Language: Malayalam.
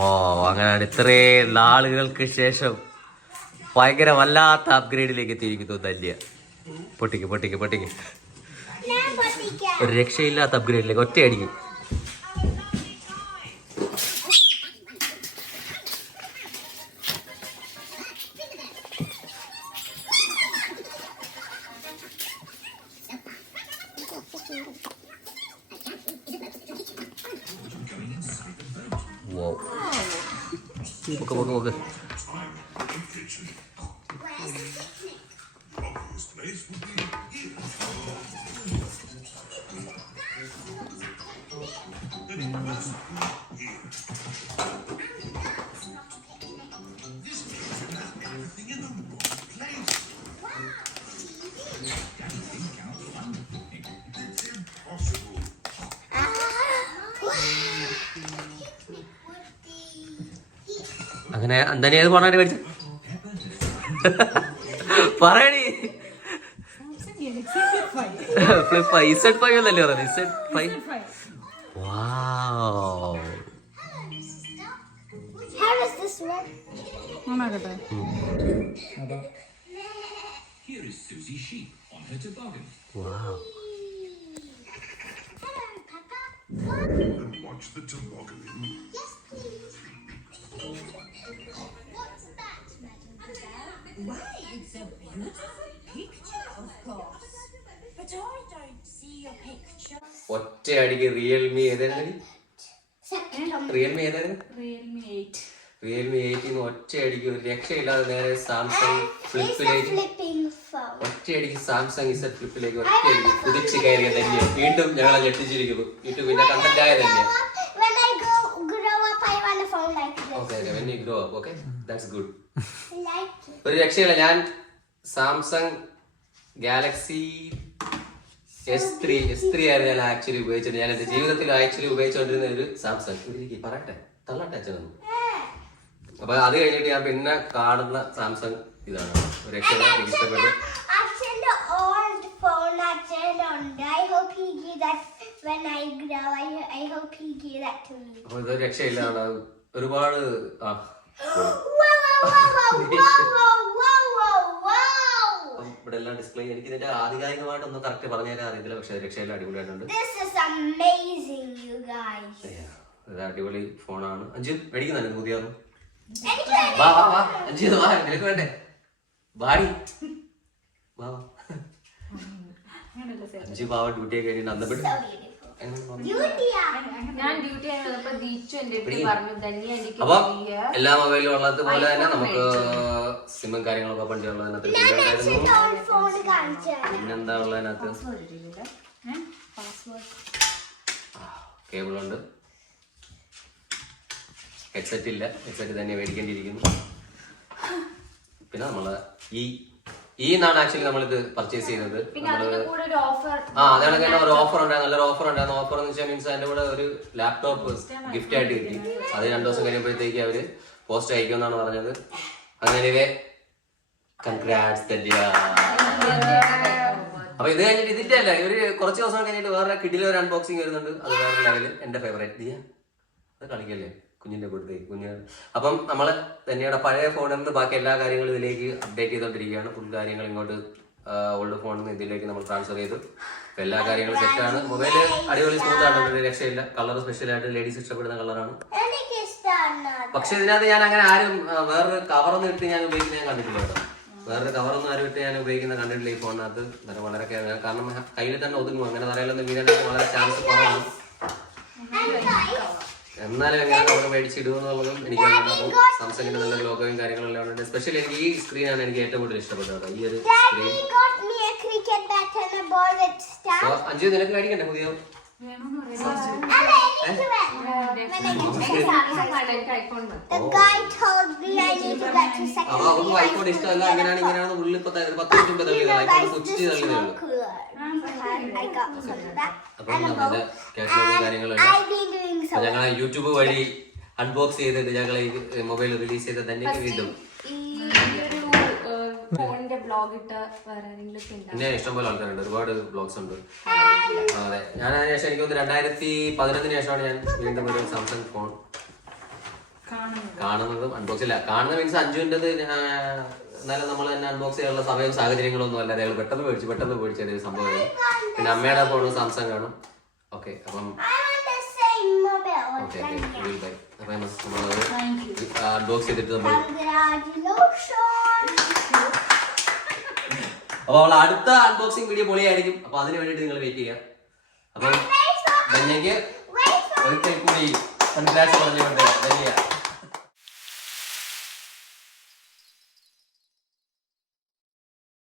ഓ അങ്ങനെയാണ് ഇത്രയും നാളുകൾക്ക് ശേഷം ഭയങ്കര വല്ലാത്ത അപ്ഗ്രേഡിലേക്ക് എത്തിയിരിക്കുന്നു തല്ലിയ. പൊട്ടിക്ക് പൊട്ടിക്ക് പൊട്ടിക്ക്. ഒരു രക്ഷയില്ലാത്ത അപ്ഗ്രേഡിലേക്ക് ഒറ്റയടിക്ക്. Buka, buka, buka. അങ്ങനെ അന്തനെ ഏത് ഫോണാണ് മേടിച്ചത്? പറയണി. Flip5 Z5 എന്നല്ലേ പറയുന്നത്? Z5. Wow. How does this work? Here is Susie Sheep on her toboggan. Wow. Hello, Papa. And watch the toboggan. Yes, please. What's that, Madam? Why, it's a beautiful picture, of course. But I don't see a picture. ഒറ്റയടിക്ക് റിയൽമി ഏതായിരുന്നു? റിയൽമി ഏതായിരുന്നു? റിയൽമി 8 ഒറ്റയടിക്ക് ഒരു രക്ഷയില്ലാതെ നേരെ സാംസങ് ഫ്ലിപ്പിലേക്ക്, ഒറ്റയടിക്ക് സാംസങ് Z ഫ്ലിപ്പിലേക്ക് ഒറ്റയടിക്ക് കുതിച്ച് കയറിയ തന്നെയാണ്. വീണ്ടും ഞങ്ങളെ ഞെട്ടിച്ചിരിക്കുന്നു. യൂട്യൂബിന്റെ കണ്ടന്റ് ആയ തന്നെയാണ്. When I grow up, I want a phone like this. Okay, when you grow up, okay, that's good. Like it. ഒരു രക്ഷയില്ല. ഞാൻ സാംസങ് ഗാലക്സി S3 ആയിരുന്നു ഞാൻ ആക്ച്വലി ഉപയോഗിച്ചത്. ഞാൻ എന്റെ ജീവിതത്തിൽ ആക്ച്വലി ഉപയോഗിച്ചുകൊണ്ടിരുന്ന ഒരു സാംസങ്. പറയട്ടെ, തള്ളട്ടെ അച്ഛനൊന്നും. അപ്പൊ അത് കഴിഞ്ഞിട്ട് ഞാൻ പിന്നെ കാണുന്ന സാംസങ് ഇതാണ്. ഒരു രക്ഷയില്ല, എനിക്ക് ഇഷ്ടപ്പെട്ടു. Actually, old phone ഉണ്ട്. I hope he give that when I grow. I hope he give that to me. അപ്പൊ ഇതൊരു രക്ഷയില്ല. ഒരുപാട് ഇവിടെ എല്ലാം ഡിസ്പ്ലേ. എനിക്ക് ഇതിന്റെ ആധികാരികമായിട്ടൊന്നും കറക്റ്റ് പറഞ്ഞുതരാൻ അറിയത്തില്ല. പക്ഷെ രക്ഷയില്ല, അടിപൊളിയായിട്ടുണ്ട്. This is amazing, you guys. ഇത് അടിപൊളി ഫോണാണ്. അഞ്ചു മേടിക്കുന്നുണ്ട് പുതിയൊന്നും. എനിക്ക് വാ വാ വാ അഞ്ചു വാ, നിനക്ക് വേണ്ടേ? വാടി വാ. അഞ്ചു പാവ ഡ്യൂട്ടിയൊക്കെ കഴിഞ്ഞിട്ട് അന്നപ്പെട്ട് ഞാൻ ഡ്യൂട്ടി ആയപ്പോ ദീച്ചു എന്റെ അടുത്ത് പറഞ്ഞു ധന്യ എനിക്ക് അപ്പൊ എല്ലാ മൊബൈലും ഉള്ളതുപോലെ തന്നെ നമുക്ക് സിമ്മും കാര്യങ്ങളൊക്കെ ഓപ്പൺ ചെയ്യാനുള്ളതിനകത്ത് പിന്നെന്താ ഉള്ളതിനകത്ത് കേബിളുണ്ട്. ഹെഡ്സെറ്റ് ഇല്ല, ഹെഡ്സെറ്റ് തന്നെ മേടിക്കേണ്ടിയിരിക്കുന്നു. പിന്നെ നമ്മള് ഈ നാണ് ആക്ച്വലി നമ്മളിത് പർച്ചേസ് ചെയ്തത്. അതാണ് ഒരു ഓഫർ ഉണ്ടായിരുന്നു, നല്ലൊരു ഓഫർ ഉണ്ടായിരുന്നു. ഓഫർ എന്ന് വെച്ചാൽ മീൻസ് അതിന്റെ കൂടെ ഒരു ലാപ്ടോപ്പ് ഗിഫ്റ്റ് ആയിട്ട് കിട്ടി. അത് 2 ദിവസം കഴിയുമ്പോഴത്തേക്ക് അവര് പോസ്റ്റ് അയക്കുമെന്നാണ് പറഞ്ഞത്. അങ്ങനെ കൺഗ്രാറ്റ്സ് തല്ലിയ. അപ്പൊ ഇത് കഴിഞ്ഞിട്ട് ഇതിന്റെ അല്ല, ഒരു കുറച്ച് ദിവസം കഴിഞ്ഞിട്ട് വേറെ കിഡിലെ ഒരു അൺബോക്സിങ് വരുന്നുണ്ട്. അത് വേറെ ലെവല്. എന്റെ ഫേവറേറ്റ് ദിയ അത് കളിക്കല്ലേ കുഞ്ഞിന്റെ കൊടുത്തേക്ക് കുഞ്ഞ്. അപ്പം നമ്മള് തന്നെയുടെ പഴയ ഫോണിൽ നിന്ന് ബാക്കി എല്ലാ കാര്യങ്ങളും ഇതിലേക്ക് അപ്ഡേറ്റ് ചെയ്തോണ്ടിരിക്കുകയാണ്. ഫുൾ കാര്യങ്ങൾ ഇങ്ങോട്ട് ഓൾഡ് ഫോണിൽ നിന്ന് ഇതിലേക്ക് നമ്മൾ ട്രാൻസ്ഫർ ചെയ്തു. എല്ലാ കാര്യങ്ങളും സെറ്റാണ്. മൊബൈല് അടിപൊളി സ്മൂത്ത് ആണ്, ഒരു രക്ഷയില്ല. കളർ സ്പെഷ്യലായിട്ട് ലേഡീസ് ഇഷ്ടപ്പെടുന്ന കളറാണ്. പക്ഷെ ഇതിനകത്ത് ഞാൻ അങ്ങനെ ആരും വേറൊരു കവറൊന്നും ഇട്ട് ഞാൻ ഉപയോഗിക്കുന്ന ഞാൻ കണ്ടിട്ടില്ല കേട്ടോ. വേറൊരു കവറൊന്നും ആരും ഇട്ട് ഞാൻ ഉപയോഗിക്കുന്ന കണ്ടിട്ടില്ല ഈ ഫോണിനകത്ത്. വളരെ കാരണം കയ്യിൽ തന്നെ ഒതുങ്ങും. അങ്ങനെ തറയിലൊന്നും വീഴാനായിട്ട് വളരെ ചാൻസ് കുറവാണ്. എന്നാലും എങ്ങനെ കവർ മേടിച്ചിടുമെന്നുള്ളതും എനിക്ക് സാംസങ്ങിന്റെ നല്ല ലോഗോയും കാര്യങ്ങളെല്ലാം ഉണ്ട്. സ്പെഷ്യലി എനിക്ക് ഈ സ്ക്രീനാണ് എനിക്ക് ഏറ്റവും കൂടുതൽ ഇഷ്ടപ്പെട്ടത്. ഈ ഒരു സ്ക്രീൻ. അഞ്ചു നിനക്ക് മേടിക്കണ്ടേ പുതിയ? അവർക്ക് ഐഫോൺ ഇഷ്ടമല്ല. ഇങ്ങനെയാണ് ഉള്ളിൽ 10 രൂപ തള്ളിയത്. ഐഫോൺ കൊച്ചു തള്ളിയതേ ഉള്ളൂ. അപ്പം നമ്മുടെ കാറ്റലോഗ് കാര്യങ്ങളെല്ലാം ഞങ്ങൾ യൂട്യൂബ് വഴി അൺബോക്സ് ചെയ്തിട്ട് ഞങ്ങൾ ഈ മൊബൈൽ റിലീസ് ചെയ്ത് തന്നെ വീണ്ടും പിന്നെ ഇഷ്ടംപോലെ ആൾക്കാരുണ്ട്. ഒരുപാട് ബ്ലോഗ്സ് ഉണ്ട്. അതെ, ഞാൻ അതിനുശേഷം എനിക്ക് 2011 ശേഷമാണ് ഞാൻ വീണ്ടും ഒരു സാംസങ് ഫോൺ കാണുന്നതും അൺബോക്സ് ഇല്ല. കാണുന്ന മീൻസ് അഞ്ജുവിൻ്റെത് എന്നാലും നമ്മൾ തന്നെ അൺബോക്സ് ചെയ്യാനുള്ള സമയവും സാഹചര്യങ്ങളൊന്നും അല്ല. ഞങ്ങൾ പെട്ടെന്ന് മേടിച്ച ഒരു സംഭവമാണ്. പിന്നെ അമ്മയുടെ ഫോണും സാംസങ് കാണും. ഓക്കെ, അപ്പം ഓക്കെ അപ്പം നമ്മളത് അൺബോക്സ് ചെയ്തിട്ട് നമ്മൾ അപ്പൊ അവൾ അടുത്ത അൺബോക്സിംഗ് വീഡിയോ പൊളിയായിരിക്കും. അപ്പൊ അതിന് വേണ്ടിട്ട് നിങ്ങൾ വെയിറ്റ് ചെയ്യാം. അപ്പം ധന്യക്ക് ഒരിക്കൽ കൂടി കൺഗ്രാറ്റ്സ് പറഞ്ഞുകൊണ്ട് ധന്യ